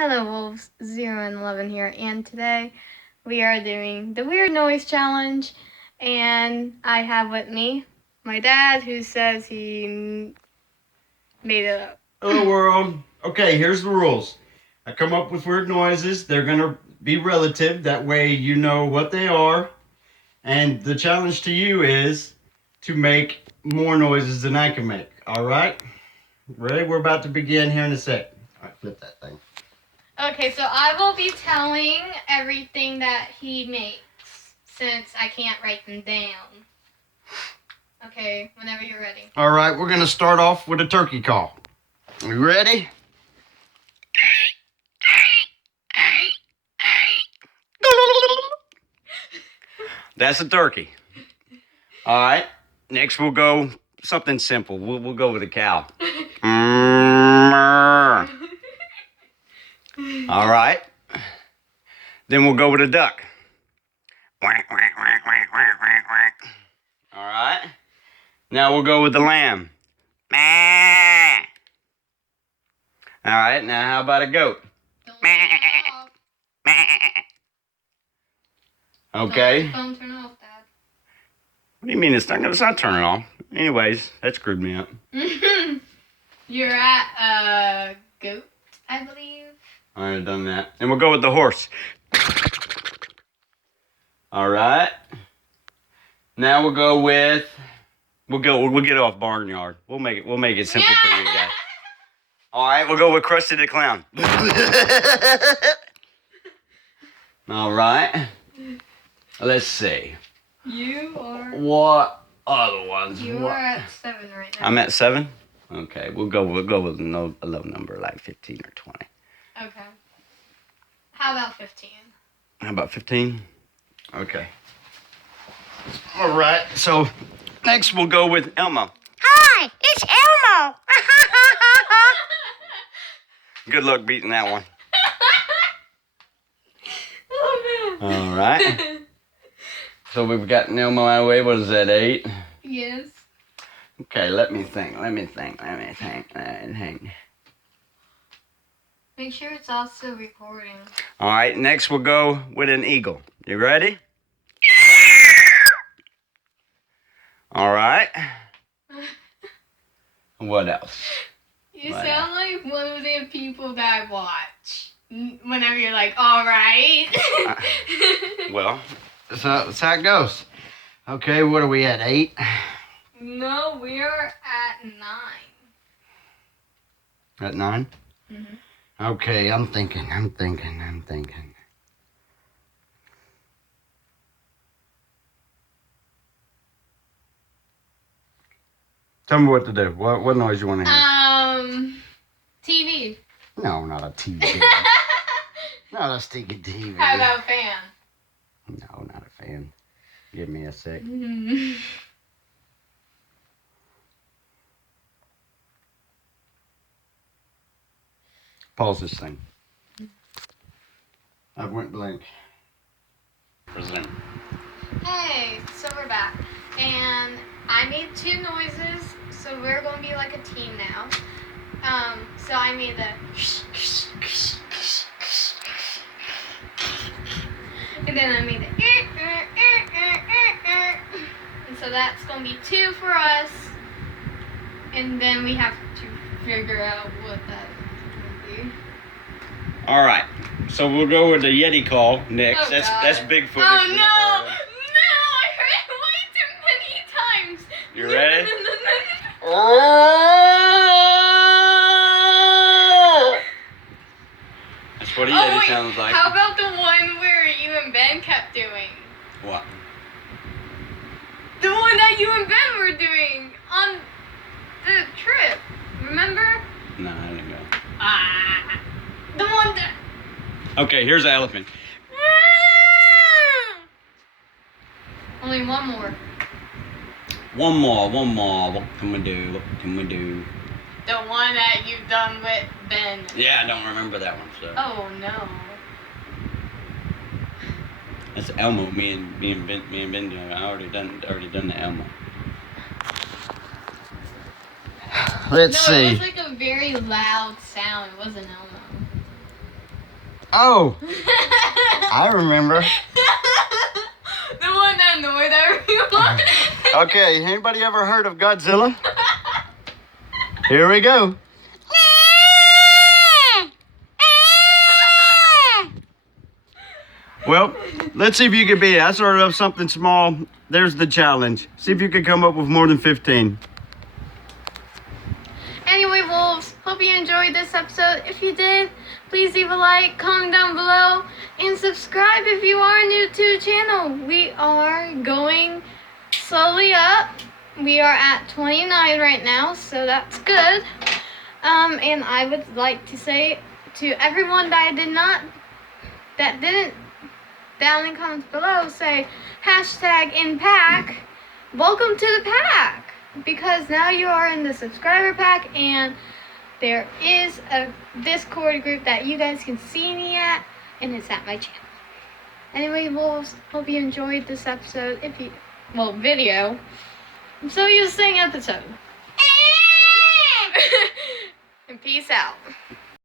Hello Wolves, 0 and 11 here, and today we are doing the Weird Noise Challenge, and I have with me my dad who says he made it up. Hello world. Okay, here's the rules. I come up with weird noises. They're going to be relative. That way you know what they are. And the challenge to you is to make more noises than I can make. All right? Ready? We're about to begin here in a sec. All right, flip that thing. Okay, so I will be telling everything that he makes since I can't write them down. Okay, whenever you're ready. All right, we're going to start off with a turkey call. You ready? That's a turkey. All right. Next, we'll go something simple. We'll go with a cow. All right. Then we'll go with a duck. All right. Now we'll go with the lamb. All right. Now how about a goat? Okay. Phone turn off, Dad. What do you mean it's not turning off? Anyways, that screwed me up. You're at a goat, I believe. I already done that. And we'll go with the horse. All right. Now we'll go with we'll get off barnyard. We'll make it simple for you guys. All right, we'll go with Krusty the Clown. All right. Let's see. You are. What other ones? You are at 7 right now. I'm at 7. Okay, we'll go with a low number like 15 or 20. Okay. How about 15? How about 15? Okay. All right. So next we'll go with Elmo. Hi, it's Elmo. Good luck beating that one. Oh man. All right. So we've got Elmo out of the way. What is that, 8? Yes. Okay, let me think. Make sure it's also recording. All right, next we'll go with an eagle. You ready? All right. What else? You sound like one of the people that I watch. Whenever you're like, all right. Well, that's how it goes. Okay, what are we at, 8? No, we're at 9. At 9? Mm-hmm. Okay, I'm thinking. Tell me what to do. What noise you want to hear? TV. No, not a TV. Not a sticky TV. How about fan? No, not a fan. Give me a sec. Pause this thing. I went blank. Present. Hey, so we're back. And I made 2 noises, so we're going to be like a team now. So I made the and then I made the and so that's going to be 2 for us. And then we have to figure out what that would be. All right. So we'll go with the Yeti call next. Oh, that's God. Bigfoot. Oh no! No! I heard it way too many times. You ready? That's what a Yeti sounds like. How about the one where you and Ben kept doing? What? The one that you and Ben were doing on the trip. Remember? No, I didn't go. The one that. Okay, here's the elephant. Only one more. One more. What can we do? The one that you've done with Ben. Yeah, I don't remember that one. So. Oh no. That's Elmo. Me and Ben doing. I already done the Elmo. Let's see. It was like a very loud sound. It wasn't Elmo. Oh, I remember. The one that annoyed everyone. Okay, anybody ever heard of Godzilla? Here we go. Well, let's see if you can beat it. I started off something small. There's the challenge. See if you can come up with more than 15. Anyway, wolves, hope you enjoyed this episode. If you did, please leave a like, comment down below, and subscribe if you are new to the channel. We are going slowly up. We are at 29 right now, so that's good. And I would like to say to everyone that didn't, down in the comments below, say hashtag in pack. Welcome to the pack, because now you are in the subscriber pack, and there is a Discord group that you guys can see me at, and it's at my channel. Anyway, wolves, hope you enjoyed this episode. Video. I'm so used to saying episode. And peace out.